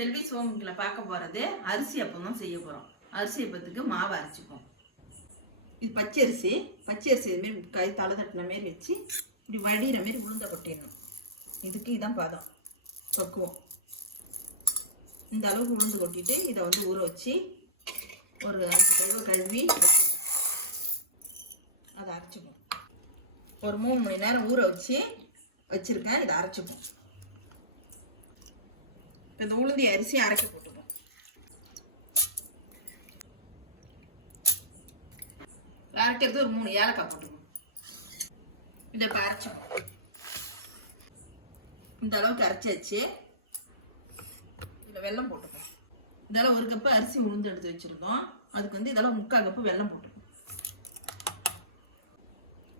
செல்வி சோமிகளை பார்க்க போகிறது அரிசி அப்பம் தான் செய்ய போகிறோம். அரிசி அப்பத்துக்கு மாவு அரைச்சிப்போம். இது பச்சரிசி இதுமாரி கை தலை தட்டின மாரி வச்சு இப்படி வடிகிற மாரி உளுந்த கொட்டிடணும். இதுக்கு இதான் பதம் பக்குவம். இந்த அளவுக்கு உளுந்து கொட்டிட்டு இதை வந்து ஊற வச்சு ஒரு 5 கழுவி அதை அரைச்சிப்போம். ஒரு 3 மணி நேரம் ஊற வச்சுருக்கேன். இதை அரைச்சிப்போம். இப்போ இந்த உளுந்தி அரிசி அரைக்க போட்டுப்போம். அரைக்கிறது ஒரு 3 ஏலக்காய் போட்டுப்போம். இதை இப்போ அரைச்சிப்போம். இந்த அளவுக்கு அரைச்சாச்சு. இதில் வெல்லம் போட்டுப்போம். இதெல்லாம் 1 கப்பு அரிசி உளுந்து எடுத்து வச்சுருந்தோம். அதுக்கு வந்து இதெல்லாம் 3/4 கப்பு வெல்லம் போட்டுப்போம்.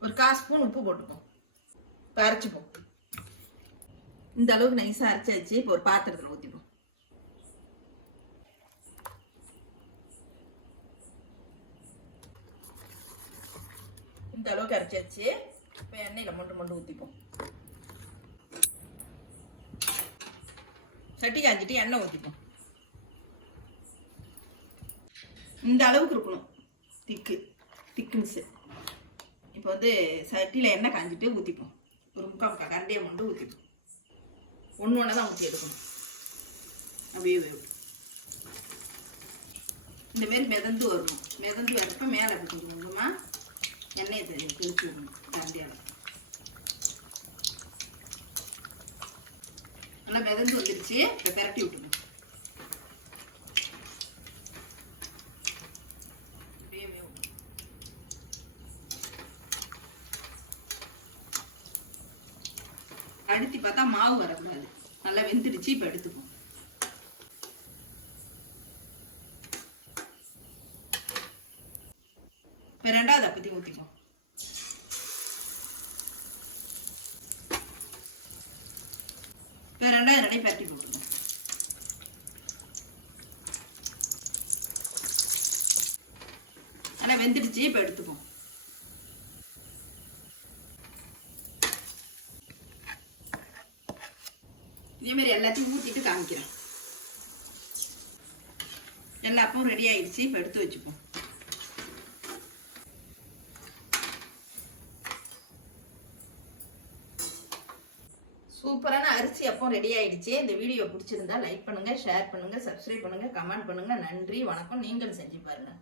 ஒரு 1/4 ஸ்பூன் உப்பு போட்டுப்போம். இப்போ அரைச்சிப்போம். இந்த அளவுக்கு நைஸாக அரைச்சாச்சு. இப்போ ஒரு பாத்திரத்தில் ஊற்றிப்போம். இந்த அளவுக்கு அரைச்சாச்சு. இப்போ எண்ணெயில் மொண்டு ஊற்றிப்போம். சட்டி காஞ்சிட்டு எண்ணெய் ஊற்றிப்போம். இந்த அளவுக்கு இருக்கணும் திக்னஸ். இப்போ வந்து சட்டியில் எண்ணெய் காஞ்சிட்டு ஊற்றிப்போம். ஒரு 3/4 கரண்டியை மொண்டு ஊற்றிப்போம். ஒன்று தான் ஊற்றி எடுக்கணும். அப்படியே வேணும். இந்தமாரி மிதந்து வரணும். மிதந்து வரப்போ மேலே அப்படி கொஞ்சம் கொஞ்சமாக எண்ணெயை தெளிச்சு விடணும். கரண்டியால் நல்லா மிதந்து வந்துருச்சு. இப்போ பெரட்டி விட்டுணும். அப்படியே வேணும். அழுத்தி பார்த்தா மாவு வரக்கூடாது. நல்லா வெந்துடுச்சு. இப்போ எடுத்துப்போம். இப்போ 2வது அப்பத்தி ஊற்றிப்போம். இப்போ 2வது ரெண்டையும் பரட்டி போட்டுருவோம். நல்லா வெந்துடுச்சு. இப்போ எடுத்துப்போம். இதேமாரி எல்லாத்தையும் ஊற்றிட்டு காமிக்கிறேன். எல்லா அப்பவும் ரெடி ஆயிடுச்சு. இப்போ எடுத்து வச்சுப்போம். சூப்பரான அரிசி அப்பம் ரெடி ஆயிடுச்சு. இந்த வீடியோ பிடிச்சிருந்தா லைக் பண்ணுங்க, ஷேர் பண்ணுங்க, சப்ஸ்கிரைப் பண்ணுங்க, கமெண்ட் பண்ணுங்க. நன்றி, வணக்கம். நீங்கள் செஞ்சு பாருங்க.